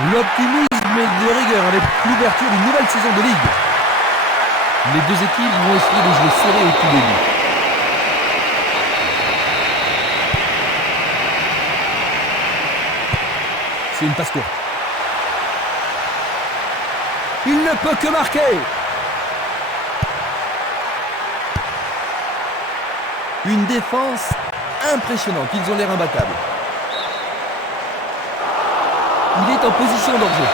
L'optimisme est de rigueur avec l'ouverture d'une nouvelle saison de Ligue. Les deux équipes vont essayer de jouer serré au tout début. C'est une passe courte. Il ne peut que marquer. Une défense impressionnante. Ils ont l'air imbattables. Il est en position danger.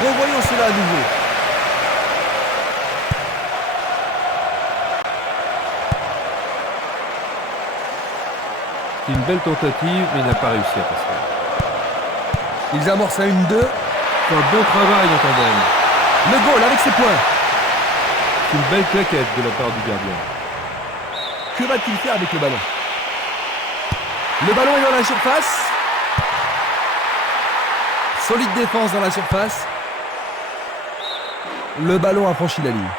Revoyons cela à nouveau. C'est une belle tentative, mais il n'a pas réussi à passer. Ils amorcent à 1-2. C'est un bon travail en tandem. Le goal avec ses points. C'est une belle claquette de la part du gardien. Que va-t-il faire avec le ballon? Le ballon est dans la surface. Solide défense dans la surface. Le ballon a franchi la ligne.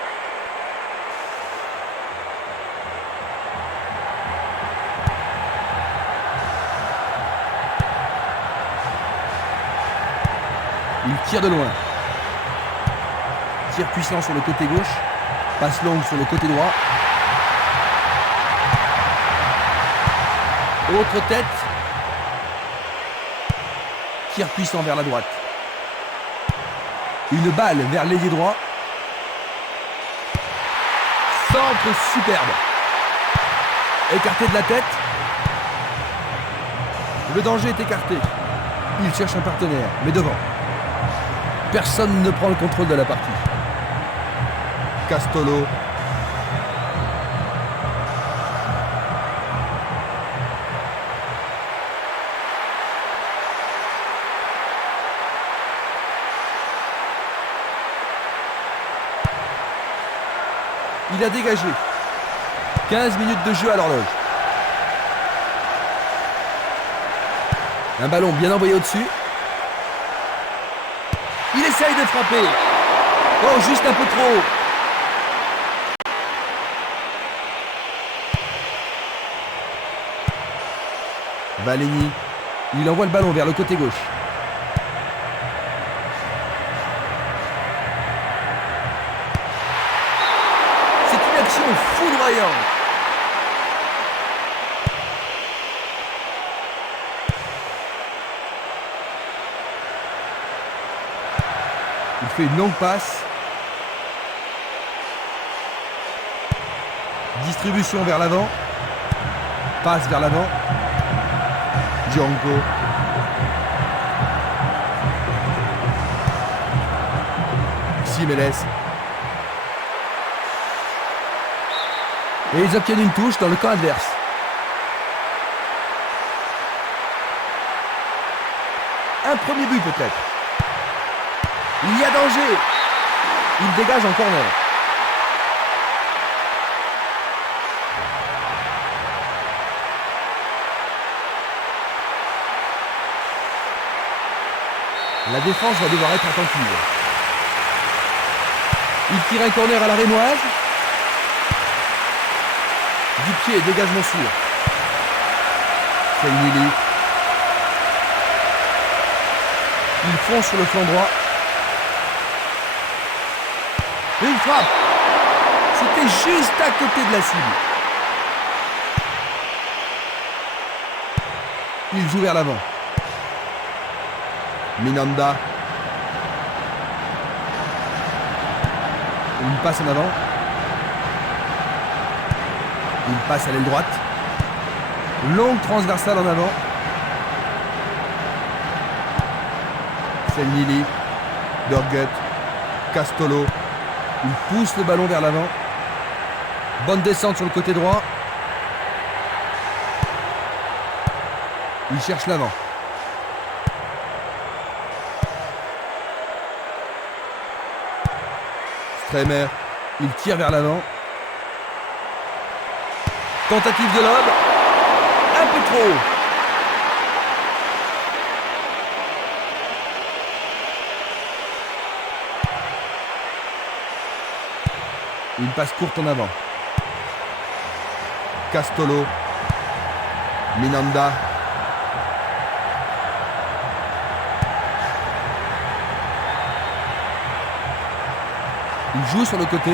Il tire de loin. Tir puissant sur le côté gauche. Passe longue sur le côté droit. Autre tête. Tir puissant vers la droite. Une balle vers l'ailier droit. Centre superbe. Écarté de la tête. Le danger est écarté. Il cherche un partenaire, mais devant. Personne ne prend le contrôle de la partie. Castolo. Il a dégagé. 15 minutes de jeu à l'horloge. Un ballon bien envoyé au-dessus. Il essaye de frapper. Oh, juste un peu trop. Valeni. Il envoie le ballon vers le côté gauche. C'est une action foudroyante. Il fait une longue passe. Distribution vers l'avant. Passe vers l'avant. Django. Simeles. Et ils obtiennent une touche dans le camp adverse. Un premier but peut-être. Il y a danger. Il dégage en corner. La défense va devoir être attentive. Il tire un corner à la rémoise. Du pied, dégagement sûr. Felnili. Il fonce sur le flanc droit. Une frappe. C'était juste à côté de la cible. Il joue vers l'avant. Minanda. Une passe en avant. Une passe à l'aile droite. Longue transversale en avant. Selnili. Burgut. Castolo. Il pousse le ballon vers l'avant. Bonne descente sur le côté droit. Il cherche l'avant. Stremer. Il tire vers l'avant. Tentative de lob. Un peu trop. Une passe courte en avant. Castolo. Minanda. Il joue sur le côté.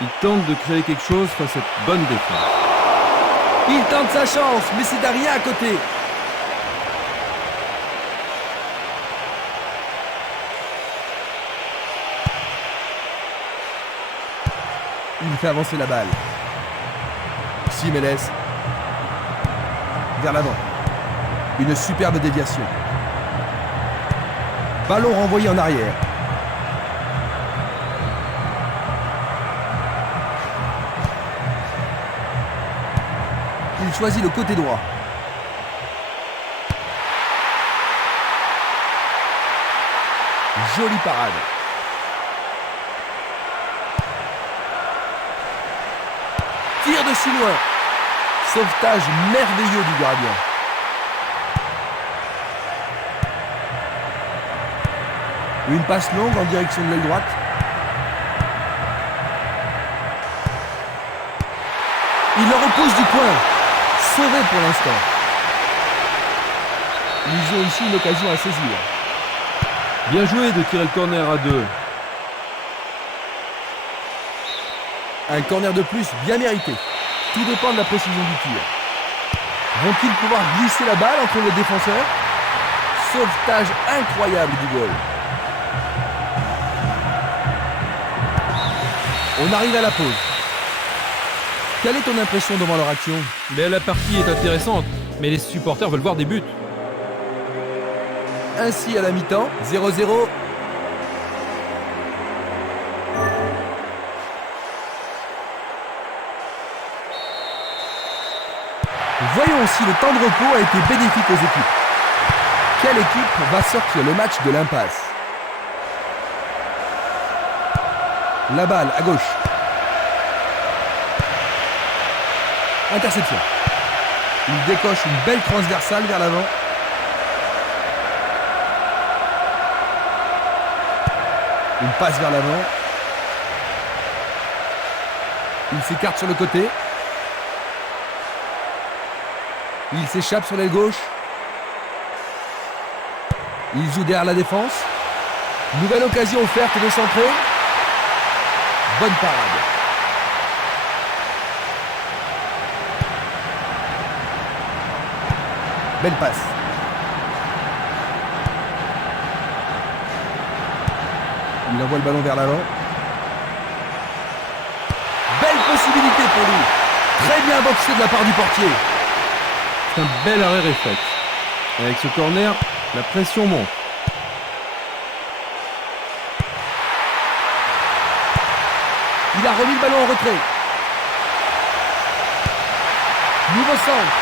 Il tente de créer quelque chose face à cette bonne défense. Il tente sa chance, mais c'est Daria à côté. Il fait avancer la balle. Simeles. Vers l'avant. Une superbe déviation. Ballon renvoyé en arrière. Il choisit le côté droit. Jolie parade. Tire de si loin. Sauvetage merveilleux du gardien. Une passe longue en direction de l'aile droite. Il le repousse du coin. Sauvé pour l'instant. Ils ont ici une occasion à saisir. Bien joué de tirer le corner à 2. Un corner de plus bien mérité. Tout dépend de la précision du tir. Vont-ils pouvoir glisser la balle entre les défenseurs? Sauvetage incroyable du goal. On arrive à la pause. Quelle est ton impression devant leur action? La partie est intéressante, mais les supporters veulent voir des buts. Ainsi à la mi-temps, 0-0. Voyons si le temps de repos a été bénéfique aux équipes. Quelle équipe va sortir le match de l'impasse? La balle à gauche. Interception. Il décoche une belle transversale vers l'avant. Une passe vers l'avant. Il s'écarte sur le côté. Il s'échappe sur l'aile gauche. Il joue derrière la défense. Nouvelle occasion offerte de centrer. Bonne parade. Belle passe. Il envoie le ballon vers l'avant. Belle possibilité pour lui. Très bien boxé de la part du portier. C'est un bel arrêt réflexe. Avec ce corner, la pression monte. Il a remis le ballon en retrait. Nouveau centre.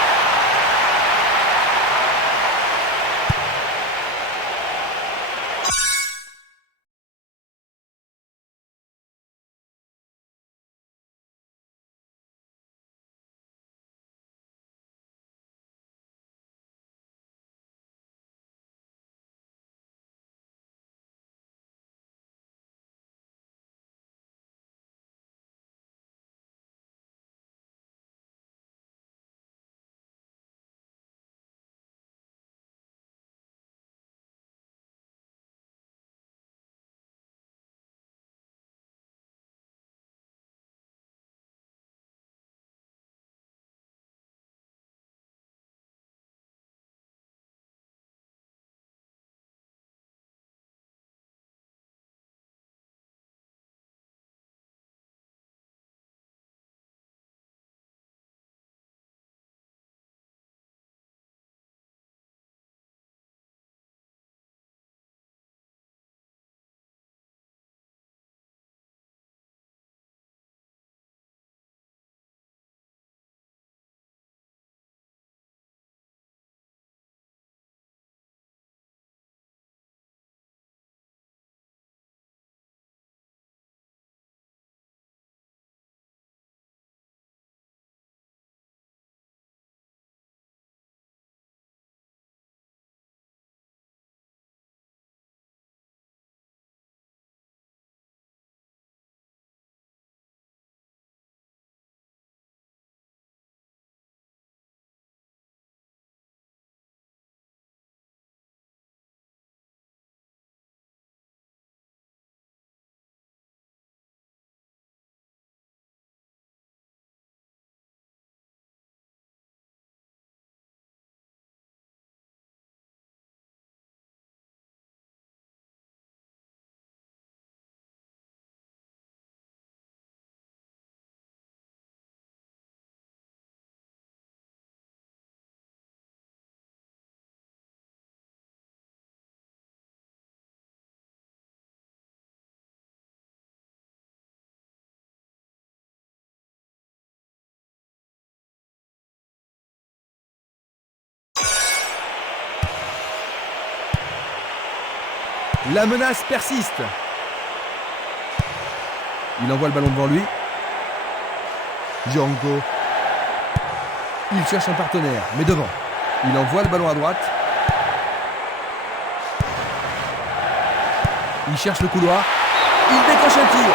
La menace persiste. Il envoie le ballon devant lui. Django. Il cherche un partenaire, mais devant. Il envoie le ballon à droite. Il cherche le couloir. Il décroche un tir.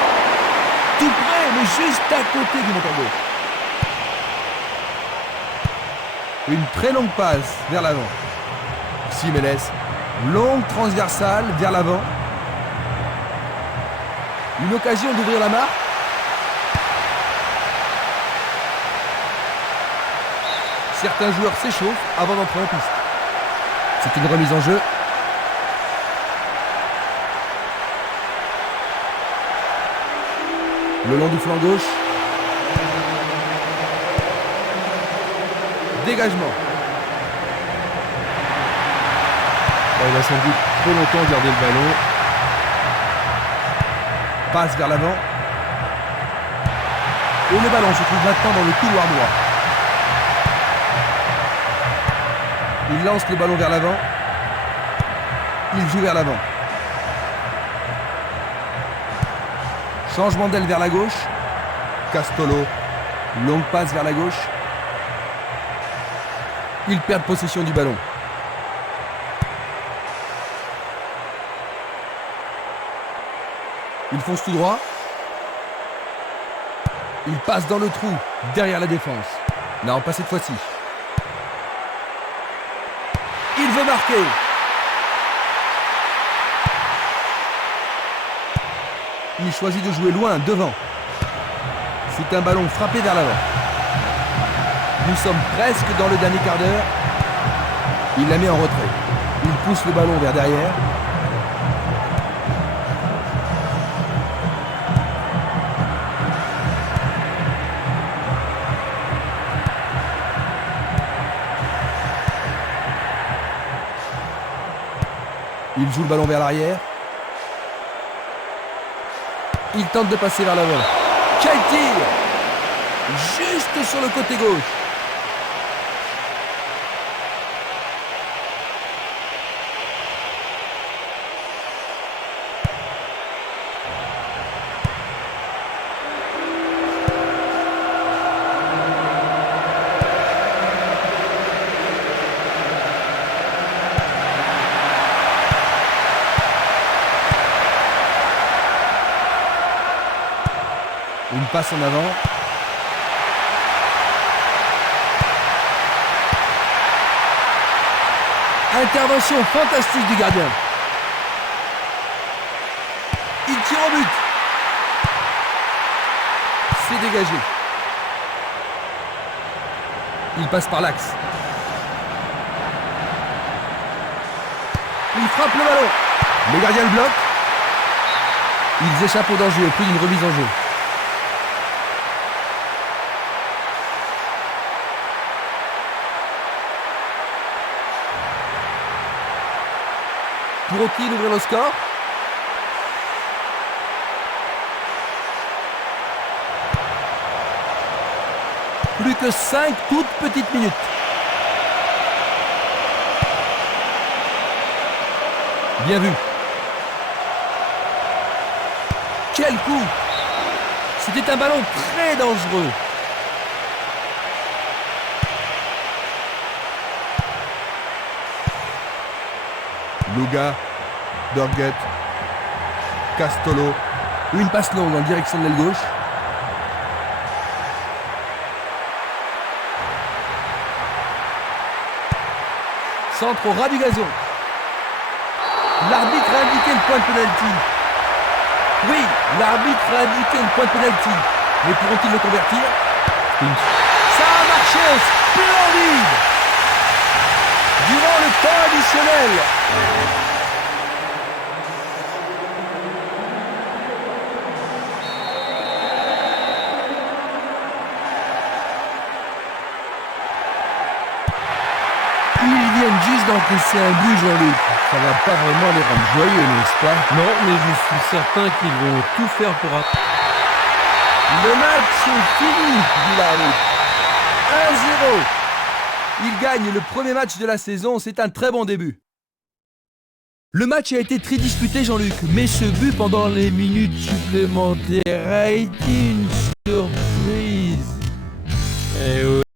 Tout près, mais juste à côté du montant gauche. Une très longue passe vers l'avant. Simeles. Longue transversale vers l'avant. Une occasion d'ouvrir la marque. Certains joueurs s'échauffent avant d'entrer en piste. C'est une remise en jeu. Le long du flanc gauche. Dégagement. Il a sans doute trop longtemps gardé le ballon. Passe vers l'avant. Et le ballon se trouve maintenant dans le couloir droit. Il lance le ballon vers l'avant. Il joue vers l'avant. Changement d'aile vers la gauche. Castolo. Longue passe vers la gauche. Il perd possession du ballon. Il fonce tout droit. Il passe dans le trou, derrière la défense. Non, pas cette fois-ci. Il veut marquer. Il choisit de jouer loin, devant. C'est un ballon frappé vers l'avant. Nous sommes presque dans le dernier quart d'heure. Il la met en retrait. Il pousse le ballon vers derrière. Il joue le ballon vers l'arrière. Il tente de passer vers l'avant. Quel tir! Juste sur le côté gauche. Une passe en avant. Intervention fantastique du gardien. Il tire au but. C'est dégagé. Il passe par l'axe. Il frappe le ballon. Le gardien le bloque. Ils échappent au danger au prix d'une remise en jeu. Pourront-ils ouvrir le score? Plus que 5 toutes petites minutes. Bien vu. Quel coup! C'était un ballon très dangereux. Luga, Dorget, Castolo. Une passe longue en direction de l'aile gauche. Centre au ras du gazon. L'arbitre a indiqué le point de pénalty. Oui, l'arbitre a indiqué le point de pénalty. Mais pourront-ils le convertir? Ça a marché, splendide! Durant le temps additionnel. Ils viennent juste d'encaisser un but, Jean-Luc. Ça va pas vraiment les rendre joyeux, n'est-ce pas? Non, mais je suis certain qu'ils vont tout faire pour atteindre. Le match est fini, dit l'arbitre. 1-0. Il gagne le premier match de la saison, c'est un très bon début. Le match a été très disputé, Jean-Luc, mais ce but pendant les minutes supplémentaires a été une surprise.